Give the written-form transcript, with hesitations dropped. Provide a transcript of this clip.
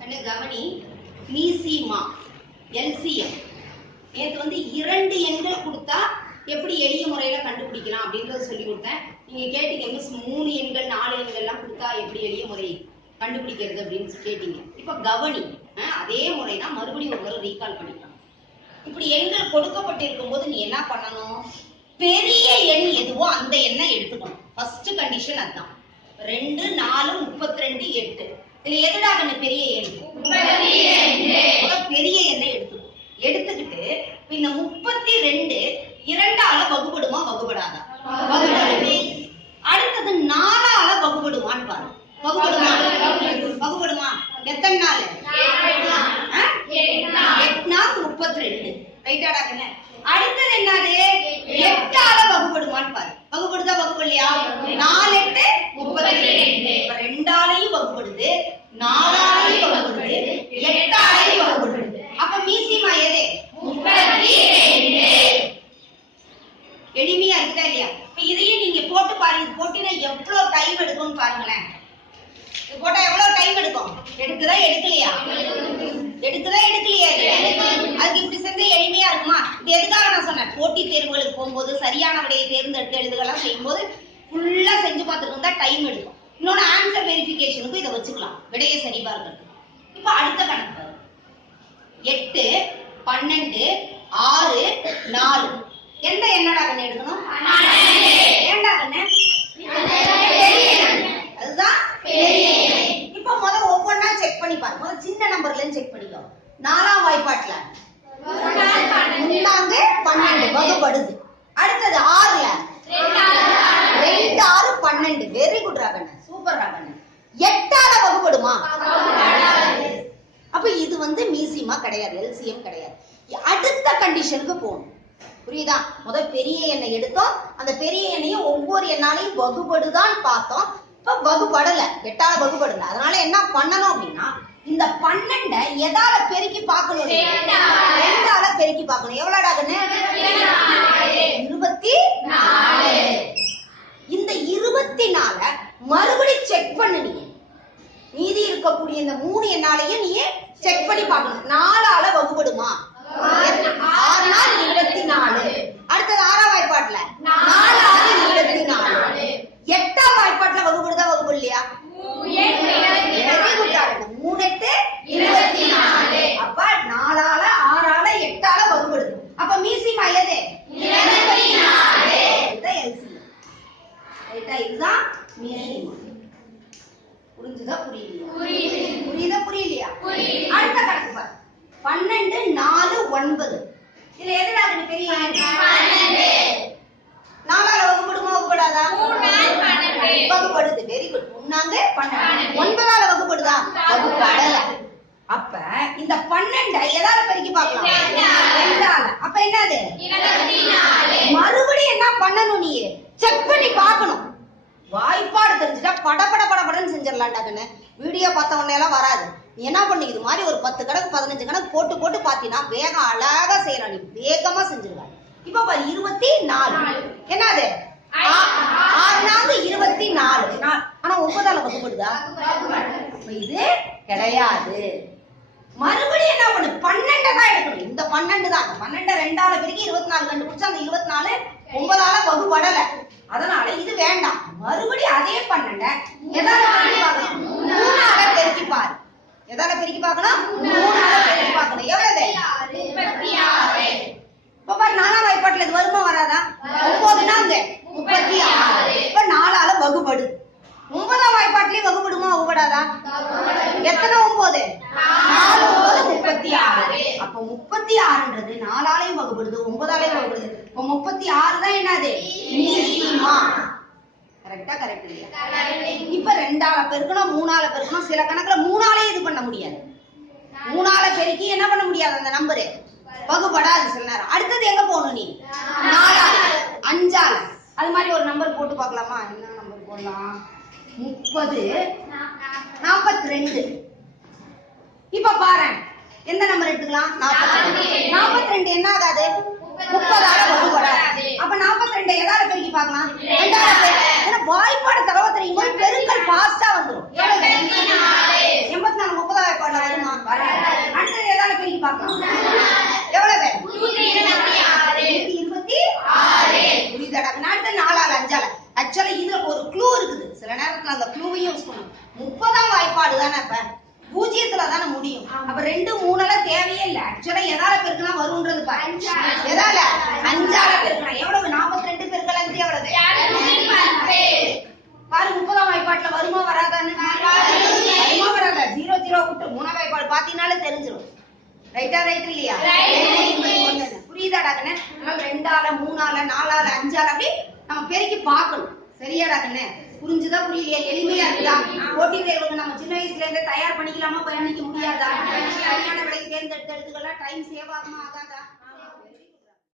கவனி, மீசிமா எல்சிஎம் நேற்று இரண்டு எண்கள் கொடுத்தா எப்படி எளிய முறையில கண்டுபிடிக்கலாம் அப்படின்றத சொல்லி கொடுத்தேன். நீங்க கேட்டீங்க மிஸ் 3 எண்கள் 4 எண்கள்லாம் கொடுத்தா எப்படி எளிய முறை கண்டுபிடிக்கிறது அப்படின்னு கேட்டீங்க. இப்ப கவனி, அதே முறைனா மறுபடியும் ஒரு முறை ரீகால் பண்ணிக்கலாம். இப்படி எண்கள் கொடுக்கப்பட்டிருக்கும் போது நீ என்ன பண்ணணும், பெரிய எண் எதுவோ அந்த எண்ணை எடுத்துக்கணும். ஃபர்ஸ்ட் கண்டிஷன் அதுதான். 2 4 32 8 இதுல எதுடா பெரிய எண்? பெரிய எண்ணை எடுத்துக்கிட்டு இந்த 32 2ஆல வகுபடுமா வகுபடாதா? அடுத்தது 4ஆல வகுபடுமான்னு பாரு. வகுபடுமா? எத்தனை நாள்? 8 நாள் 32. ரைட்டாடா கண்ணு? அடுத்தது என்னது? 8ஆல வகுபடுமான்னு பாரு. வகுபடுதா வகுபடலையா? 4 8 32. இப்ப 2ஆலையும் வகுபடுது, 4ஆலையும் வகுபடுது, 8ஆலையும் வகுபடுது. அப்ப மீசிமா எது? 32. எளிமையா இருக்குதா இல்லையா? இதையும் நீங்க போட்டு பாருங்க. போட்டினா எவ்வளவு டைம் எடுக்கும்னு பாருங்களேன். போட்டா எவ்வளவு டைம் எடுக்கும்? எடுக்குதா எடுக்கலையா? அதுக்கு இப்படி செஞ்சா எளிமையா இருக்குமா? இது எதுக்காக நான் சொன்னேன், போட்டி தேர்வுகளுக்கு போகும்போது சரியான விடையை தேர்ந்தெடுத்து எழுதுகலாம் செய்யும்போது ஃபுல்லா செஞ்சு பார்த்துட்டு தான் டைம் எடுக்கும். இன்னொன்னு ஆன்சர் வெரிஃபிகேஷனுக்கு இதை வச்சுக்கலாம், விடையை சரி பார்க்கறது. இப்ப அடுத்த கணக்கு 8 12 6 4 எந்த என்னடா கண்ணு எடுக்கணும்? ஏண்டா கண்ணு? அதுதான் இப்ப முதல்ல ஒவ்வொன்னா செக் பண்ணி பாருங்க. முதல்ல சின்ன நம்பர்ல செக் பண்ணிக்கோ. 4ஆம் வாய்ப்பாட்டுல 12 வகுபடுது. அடுத்தது 6ல 2 6 12. வெரி குட் ராகண்ண, சூப்பர் ராகண்ண. 8ஆல வகுபடுமா? அப்ப இது மீசிமா கிடையாது, எல்சிஎம் கிடையாது. அடுத்த கண்டிஷனுக்கு போகணும். புரியுதா? முதல் பெரிய எண்ணை எடுத்தோம், அந்த பெரிய எண்ணையும் ஒவ்வொரு எண்ணாலையும் வகுபடுதான் பார்த்தோம். இப்ப வகுபடல, 8ஆல வகுபடல. அதனால என்ன பண்ணணும் அப்படின்னா, இந்த 12 எதால பெருக்கி பார்க்கணும்? 2ஆல பெருக்கி பார்க்கணும். எவ்வளவுடா கண்ணு? 24. இந்த 24 மறுபடி செக் பண்ணு. நீ மீதி இருக்கக்கூடிய இந்த 3 எண்ணாலையும் நீ செக் பண்ணி பார்க்கணும். 4ஆல வகுபடுமா? 6 நாள் 24. அடுத்தது 6ஆம் வாய்ப்பாட்டுல 4 6 24. 8ஆம் வாய்ப்பாட்டுல வகுபடுதா வகுபடலையா? 3 8 24. அப்ப 4ஆல 6ஆல 8ஆல வகுபடுது. அப்ப மீசிமா எது? 24. இதுதான் எல்சிஎம். ரைட்டா? இதுதான் மீசிமா. புரிஞ்சுதா புரியலையா? புரியலையா? அடுத்த கணக்கு பாரு. 12 4 9 இதுல எதுடா பெரிய எண்? 4ஆல வகுபடுமா வகுபடாதா? வகுபடுது. Very good. 3 12. 9ஆல வகுபடுதா? வகுபடல. அப்ப இந்த 12 எதால பெருக்கி பார்க்கலாம்? 2ஆல. அப்ப என்னது? 24. மறுபடியும் என்ன பண்ணணும்? நீ செக் பண்ணி பார்க்கணும். வாய்ப்பாடு தெரிஞ்சுட்டா படபடன்னு செஞ்சிடலாம்டா கண்ணு. வீடியோ பார்த்த உடனே எல்லாம் வராது. நீ என்ன பண்ணிக்குது மாதிரி ஒரு 10 கணக்கு 15 கணக்கு போட்டு பாத்தீங்கன்னா வேகம் அழகா செய்யலாம். நீ வேகமா செஞ்சிருவாங்க. இப்ப பாரு 24 என்னது? 6 நாள் 24. ஆனா 9ஆல வகுபடுதா? இது கிடையாது. மறுபடியும் என்ன பண்ணு? 12 தான் எடுக்கணும். இந்த 12 தான். 12 2ஆல பெருக்கி 24 கண்டுபிடிச்சா அந்த 24 9ஆல வகுபடல. அதனால இது வேண்டாம். மறுபடியும் அதே 12 எதால பெருக்கி பார்க்கணும்? 3ஆல பெருக்கி பாரு. எதால பெருக்கி பார்க்கணும்? 3ஆல பெருக்கி பார்க்கணும். எவ்வளவு? 36. இப்ப பாரு 4ஆம் வாய்ப்பாட்டுல இது வருமா வராதா? 9 நாங்க 36. இப்ப 4ஆல வகுபடு. 9ஆம் வாய்ப்பாட்டுலயும் வகுபடுமா வகுபடாதா? எத்தனை 9? 4 9 36. அப்ப 36ன்றது 4ஆலையும் வகுபடுது, 9ஆலையும் வகுபடுது. இப்ப 36 தான் என்னது? மீசிமா. கரெக்டா? கரெக்ட் இல்லையா? இப்ப 2ஆல பெருக்கணும், 3ஆல பெருக்கணும். சில கணக்குல 3ஆலே இது பண்ண முடியாது. 3ஆல பெருக்கி என்ன பண்ண முடியாது? அந்த நம்பரு வகுபடாது சில நேரம். அடுத்தது எங்க போகணும்? நீ 4ஆல 5ஆல அது மாதிரி ஒரு நம்பர் போட்டு பார்க்கலாமா? என்ன நம்பர் போடலாம்? 30 42. இப்ப பாரு எந்த நம்பர் எடுத்துக்கலாம்? 42 என்ன ஆகாது? 30ஆல வகுபடாது. அப்ப 42 எதால பெருக்கி பார்க்கலாம்? 2ஆல பெருக்கி. ஏன்னா வாய்ப்பாடு தரவ தெரியும் போது பெருக்கல் ஃபாஸ்டா வந்துடும். 84 30ஆல வாய்ப்பாடுல உங்களுக்கு ஒரு க்ளூ இருக்குது. சில நேரத்துல அந்த க்ளூவையும் யூஸ் பண்ணணும். 30ஆம் வாய்ப்பாடு தானே, இப்ப 0த்துல தானே முடியும். அப்ப 2 3 தேவையே இல்ல. ஆக்சுவலா எதால பெருக்கினா வரும்ன்றது பாரு. எதால? 5ஆல பெருக்கினா எவ்வளவு? 42 பெருக்கல் 5 எவ்வளவு? 210. பாரு 30ஆம் வாய்ப்பாட்டுல வருமா வராதான்னு. வருமா வராதா? 0 0 விட்டு 3ஆம் வாய்ப்பாடு பாத்தீங்கனாலே தெரிஞ்சிடும். ரைட்டா ரைட் இல்லையா? புரியுதாடா கண்ணே? அதனால 2ஆல 3ஆல 4ஆல 5ஆல அப்படி நம்ம பெருக்கி பார்க்கணும். சரியாடா கண்ணே? புரிஞ்சுதா புரியலையா? எளிமையா இருக்குதா? போட்டித் தேர்வுக்கு நம்ம சின்ன வயசுல இருந்தே தயார் பண்ணிக்கலாமா, பண்ணிக்க முடியாதா? சரியான விடையை தேர்ந்தெடுத்து எடுத்துக்கலாம். டைம் சேவ் ஆகுமா ஆகாதா?